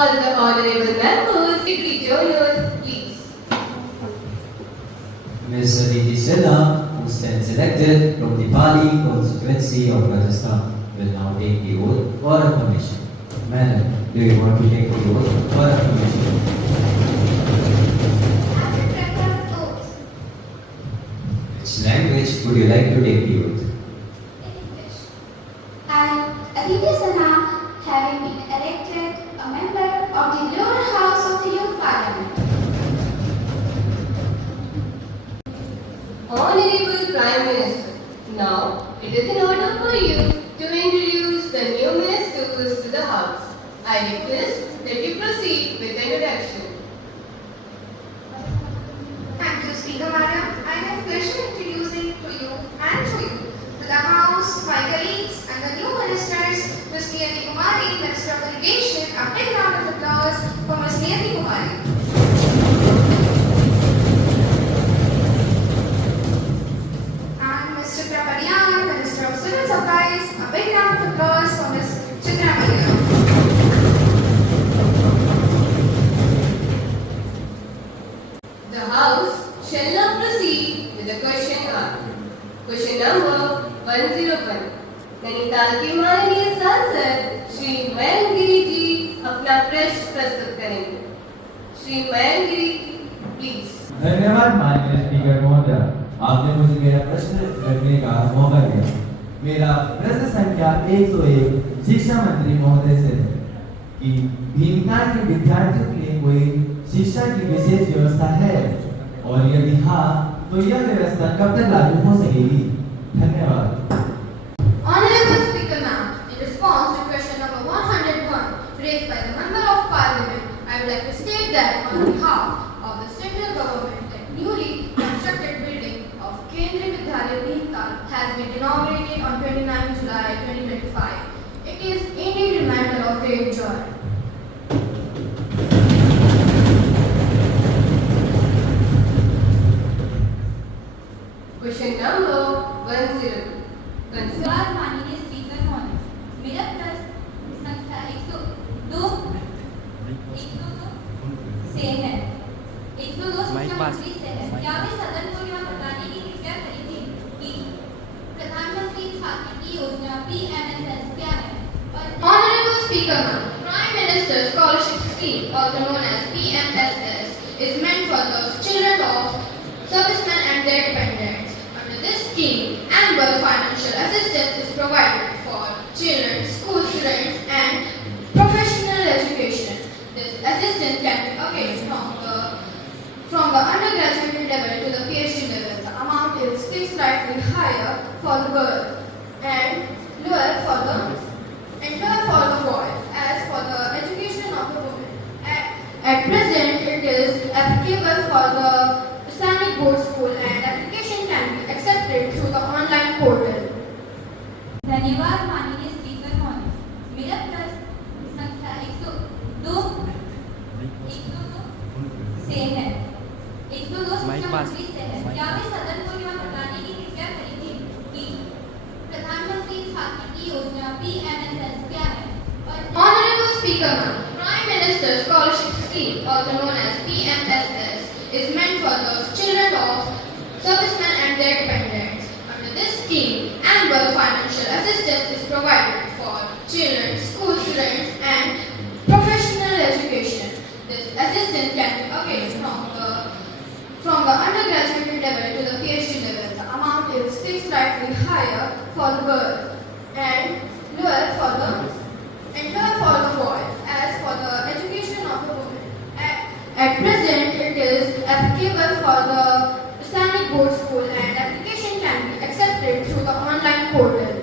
all the honorable members, degree journals, please. Ms. Aditi Sinha, who stands elected from the Pali constituency of Rajasthan, will now take the oath for affirmation. Madam, do you want to take the oath for affirmation? Which language would you like to take the oath? I, Aditi Sinha, having been elected a member of the lower house of the Youth Parliament. Honorable Prime Minister, now it is in order for you to introduce the new ministers to the House. I request that you proceed with the introduction. Thank you, Speaker Madam. I have pleasure introducing to you and to the House, my colleagues and the new ministers, Ms. Niyati Kumari, Minister of Irrigation. A big round of applause for Ms. Niyati Kumari. And Mr. Chitra Padian, Minister of Civil Supplies. A big round of applause for Ms. Chitra Padian. The House shall now proceed with the question hour. Question number 101. नैनीताल के माननीय सांसद श्री मयंक गिरी जी अपना प्रश्न प्रस्तुत करेंगे. श्री मयंक गिरी, प्लीज. धन्यवाद माननीय स्पीकर महोदय, आपने मुझे मेरा प्रश्न रखने का मौका दिया। मेरा प्रश्न संख्या 101 शिक्षा मंत्री महोदय से है कि भीमताल के विद्यार्थियों के लिए कोई शिक्षा की विशेष व्यवस्था है और यदि हाँ तो यह व्यवस्था कब तक लागू हो सकेगी? धन्यवाद। Honorable Speaker Ma'am, in response to question number 101 raised by the Member of Parliament, I would like to state that on behalf of the central government, the newly constructed building of Kendriya Vidyalaya Bhimtal has been inaugurated on 29 July 2025. It is indeed a matter of great joy. Question number 102. नमस्कार माननीय स्पीकर महोदय, मेरा प्रश्न संख्या 102 से है। 102 शिक्षा मंत्री से है। क्या वे सदन को यह बताने की कृपया करेंगे कि प्रधानमंत्री छात्रवृत्ति योजना PMSS क्या है? Honorable Speaker Ma'am, Prime Minister Scholarship Scheme, also known as PMSS, is meant for the children of servicemen and their dependents. Under this scheme, annual financial assistance is provided for children, school students, and professional education. This assistance can be availed from the undergraduate level to the PhD level. The amount is fixed slightly higher for the girl and lower for the boy. As for the education of the women, at present it is applicable for the Islamic board school and application can be accepted through the online portal. धन्यवाद माननीय स्पीकर महोदय, मेरा प्रश्न संख्या 102 से है। 102 शिक्षा मंत्री से है। क्या वे सदन को यह बताने की कृपया करेंगे कि प्रधानमंत्री छात्रवृत्ति योजना PMSS क्या है? Honorable Speaker Ma'am, Prime Minister Scholarship Scheme, also known as PMSS, is meant for the children of servicemen and their dependents. Under this scheme, annual financial assistance is provided for children, school students, and professional education. This assistance can be availed from the undergraduate level to the PhD level. The amount is fixed slightly higher for the girl and lower for the boy. As for the education of the women, at present it is applicable for the Islamic board school and application can be accepted through the online portal.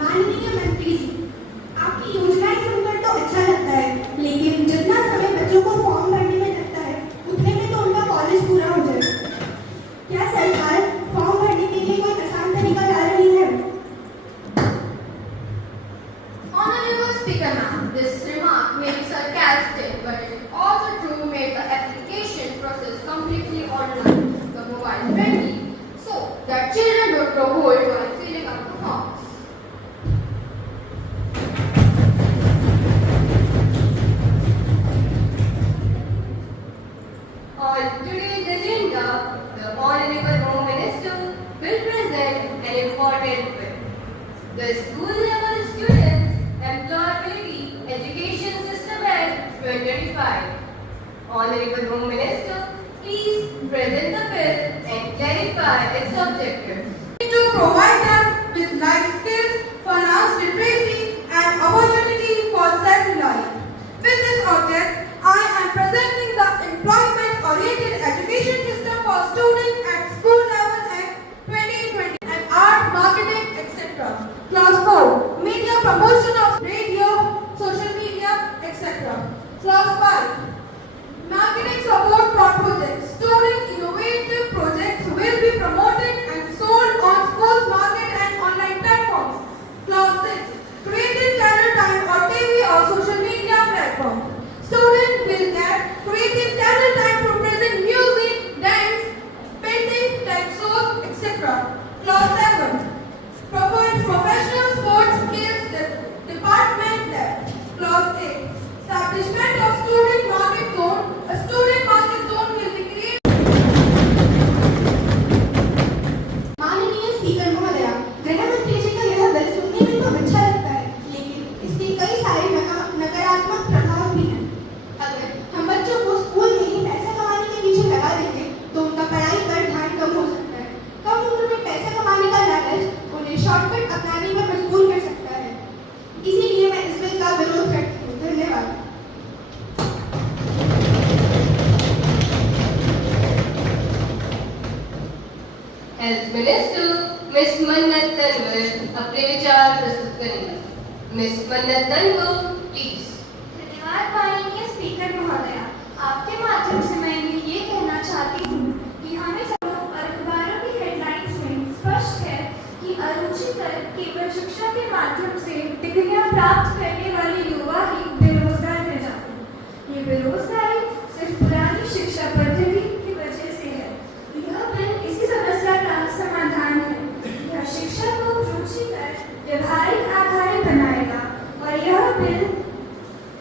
माननीय मंत्री जी, आपकी योजनाएं सुनकर तो अच्छा लगता है, लेकिन जितना समय बच्चों को फॉर्म भरने में लगता है, उतने में तो उनका कॉलेज पूरा हो जाए। क्या सरकार फॉर्म भरने के लिए कोई आसान तरीका ला रही है? Honorable Speaker Ma'am, this remark may be sarcastic, but it is also true made the application process completely online, the mobile friendly, so that children don't grow old while filling up the forms. objectives. To provide them with life skills, finance literacy, and opportunity for self-reliance. With this object, I am presenting the employment-oriented education system for students at school level Act 2020 and art, marketing, etc. Class 4, media promotion of radio, social media, etc. Class 5, marketing support for projects. Student innovative projects will be promoted and sold on schools, market and online platforms. Class 6, creative channel time or TV or social media platform. Students will get creative channel time to present music, dance, painting, type shows, etc. Class 7, professional sports skills department lab. Class 8, establishment of student market zone. A student market zone will be created. माननीय स्पीकर महोदया, गृह मंत्री जी का यह बिल सुनने में तो अच्छा लगता है, लेकिन इसके कई सारे नकारात्मक प्रभाव भी हैं। अगर हम बच्चों को स्कूल में ही पैसा कमाने के पीछे लगा देंगे, तो उनका पढ़ाई पर ध्यान कम हो सकता है। कम उम्र में पैसा कमाने का लालच उन्हें शॉर्टकट अपनाने पर मजबूर कर सकता है। इसीलिए मैं इस बिल का विरोध करती हूँ। धन्यवाद। Health Minister Miss Mannat Tanwar अपने विचार प्रस्तुत करेंगी. Miss Mannat Tanwar, please. धन्यवाद माननीय स्पीकर महोदया, आपके माध्यम से मैं ये कहना चाहती हूँ कि हमें और अखबारों की हेडलाइंस में स्पष्ट है कि अरुचिकर केवल शिक्षा के माध्यम से डिग्रियां प्राप्त करने वाले युवा ही बेरोजगार रह जाते हैं। ये बेरोजगारी सिर्फ पुरानी शिक्षा पद्धति की वजह से है। यह बिल इसी समस्या का समाधान है। यह शिक्षा को रुचिकर व्यवहारिक आधारित बनाएगा और यह बिल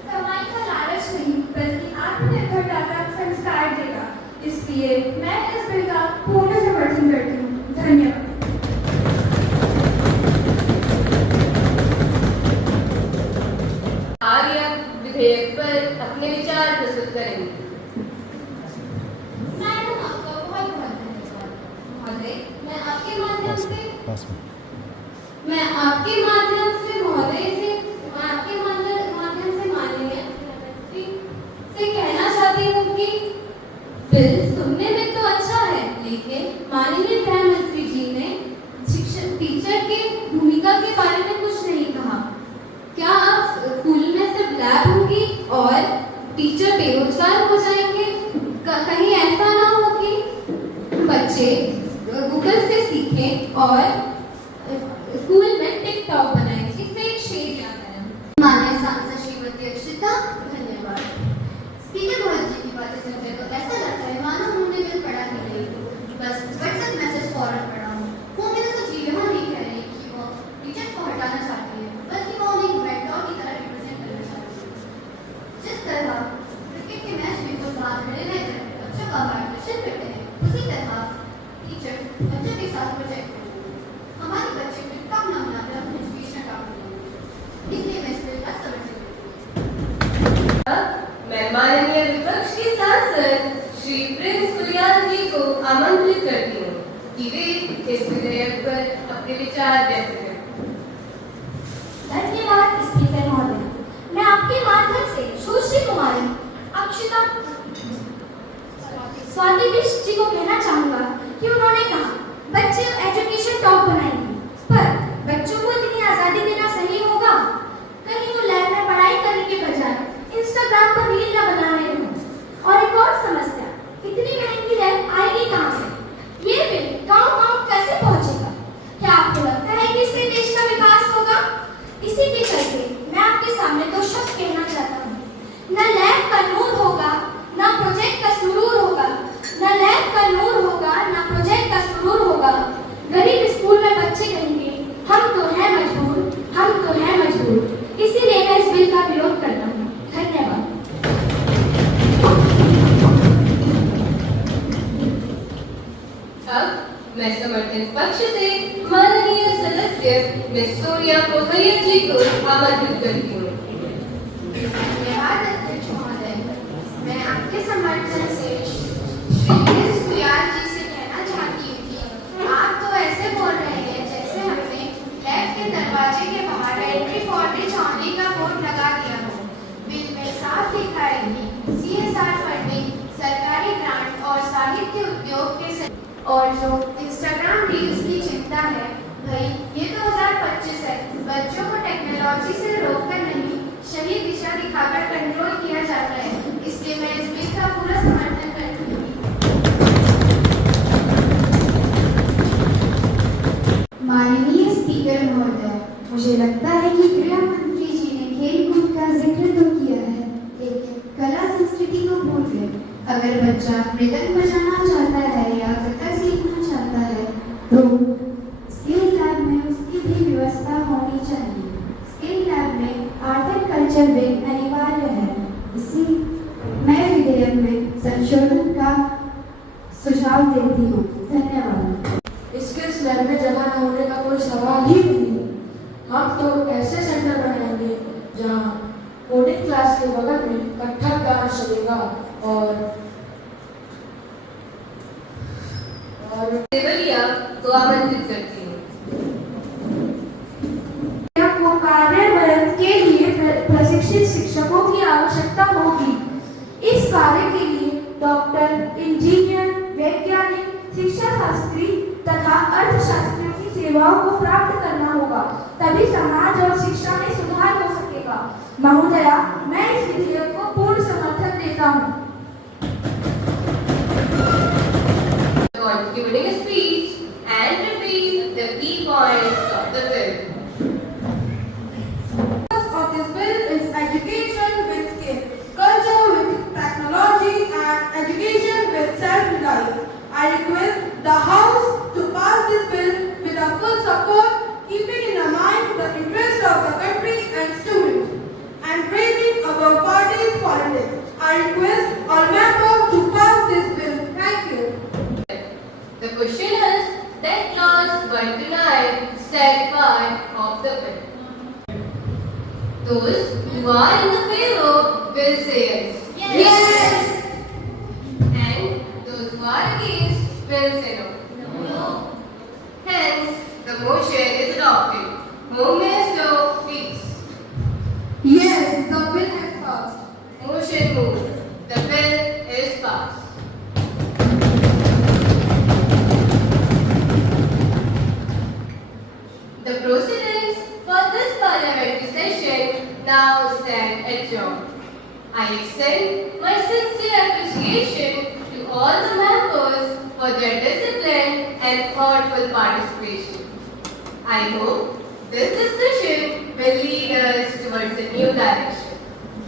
कमाई का लालच नहीं बल्कि आत्मनिर्भरता का संस्कार देगा। इसलिए मैं इस बिल का पूर्ण समर्थन करती हूँ। धन्यवाद। आर्या विधेयक पर अपने विचार प्रस्तुत करेंगी. मैडम, आपका बहुत बहुत धन्यवाद। महोदय, मैं आपके माध्यम से माननीय प्रधानमंत्री से कहना चाहती हूँ कि बिल सुनने में तो अच्छा है, लेकिन माननीय प्रधानमंत्री जी ने शिक्षक टीचर की भूमिका के बारे में कुछ नहीं कहा। क्या आप स्कूल में सिर्फ लैब होगी और टीचर बेरोजगार हो जाएंगे? कहीं ऐसा ना हो कि बच्चे गूगल से सीखें और स्कूल में टिकटॉक बनाएं। इससे एक शेर याद आया। माननीय सांसद श्रीमती अक्षिता, धन्यवाद। स्पीकर महोदय जी की बातें सुनकर तो ऐसा लगता है मानो उन्होंने बिल पढ़ा ही नहीं, बस व्हाट्सएप मैसेज फॉरवर्ड पढ़ा हूँ। वो मेरे साथ जी यहाँ नहीं कह रही कि वो टीचर्स को हटाना चाहती है, बल्कि वो उन्हें एक मेंटोर की तरह रिप्रेजेंट करना चाहती है। जिस तरह क्रिकेट के मैच में कुछ बात खड़े रहकर बच्चों का मार्गदर्शन करते हैं, उसी तरह टीचर बच्चों के साथ प्रोजेक्ट करते हैं। हमारे बच्चे टिकटॉक ना बनाकर अपनी एजुकेशन डाउन करेंगे, इसलिए मैं इस बिल का समर्थन करती हूँ। मैं माननीय विपक्ष के सांसद श्री प्रिंस कुलियान जी को आमंत्रित करती हूँ कि वे इस विधेयक पर अपने विचार व्यक्त करें. धन्यवाद स्पीकर महोदय, मैं आपके माध्यम से सुश्री कुमारी अक्षिता स्वाति बिष्ट जी को कहना चाहूँगा कि उन्होंने कहा बच्चे एजुकेशन टॉप बनाएंगे, पर बच्चों को इतनी आज़ादी देना सही होगा? कहीं वो लैब में पढ़ाई करने के बजाय इंस्टाग्राम पर रील न बना रहे हों। और एक और समस्या, इतनी महंगी लैब आएगी कहाँ से? ये बिल गाँव-गाँव कैसे पहुँचेगा? क्या आपको लगता है कि इससे देश का विकास होगा? इसी के चलते मैं आपके सामने दो शब्द कहना चाहता हूँ। न लैब का नूर होगा, न प्रोजेक्ट का सुरूर होगा। न लैब का नूर होगा, न प्रोजेक्ट का सुरूर होगा। गरीब स्कूल में बच्चे कहेंगे हम तो हैं मजबूर, हम तो हैं मजबूर। इसीलिए मैं इस बिल का विरोध करता हूँ। धन्यवाद। अब मैं समर्थन पक्ष से माननीय सदस्य मिस सोनिया पोखरिया जी को आमंत्रित करती हूँ. धन्यवाद अध्यक्ष महोदय, मैं आपके समर्थन से श्री प्रिंस कुलियान जी से कहना चाहती हूँ कि आप और जो इंस्टाग्राम रील्स की चिंता है, भाई ये 2025 है, बच्चों को टेक्नोलॉजी से रोककर नहीं, सही दिशा दिखाकर कंट्रोल किया जाता है। इसलिए मैं इस बिल का पूरा समर्थन करती हूँ। माननीय स्पीकर महोदय, मुझे लगता है कि गृह मंत्री जी ने खेल-कूद का जिक्र तो किया है, लेकिन कला संस्कृति को भूल गए। अगर बच्चा मृदंग बजाना चाहता है या कथक सीखना चाहता है, तो स्किल लैब में उसकी भी व्यवस्था होनी चाहिए। स्किल लैब में आर्ट एंड कल्चर विंग अनिवार्य है। इसी मैं विधेयक में संशोधन का सुझाव देती हूँ। धन्यवाद। इसके स्लैब में जगह न होने का कोई सवाल ही नहीं है। हम तो ऐसे सेंटर बनाएंगे जहाँ कोडिंग क्लास के बगल में कथक डांस चलेगा और देवलिया को आमंत्रित करती हूँ। को कार्यान्वयन के लिए प्रशिक्षित शिक्षकों की आवश्यकता होगी। इस कार्य के लिए डॉक्टर, इंजीनियर, वैज्ञानिक, शिक्षा शास्त्री तथा अर्थशास्त्री की सेवाओं को प्राप्त करना होगा, तभी समाज और शिक्षा में सुधार हो सकेगा। महोदया, मैं इस विधेयक को पूर्ण समर्थन देता हूँ। Giving a speech and repeat the key points of the bill. The purpose of this bill is education with skill, culture with technology, and education with self-reliance. I request the House to pass this bill with a full support, keeping in mind the interest of the country and students, and raising above parties politics. I request all members to pass this bill. Thank you. The question is that clause 1 to 9 stand part of the bill. Those who are in the favor will say yes. Yes. And those who are against will say no. No. Hence, the motion is adopted. Home Minister speaks. Yes, the bill has passed. Motion moved. The bill is passed. The proceedings for this parliamentary session now stand adjourned. I extend my sincere appreciation to all the members for their discipline and thoughtful participation. I hope this discussion will lead us towards a new direction.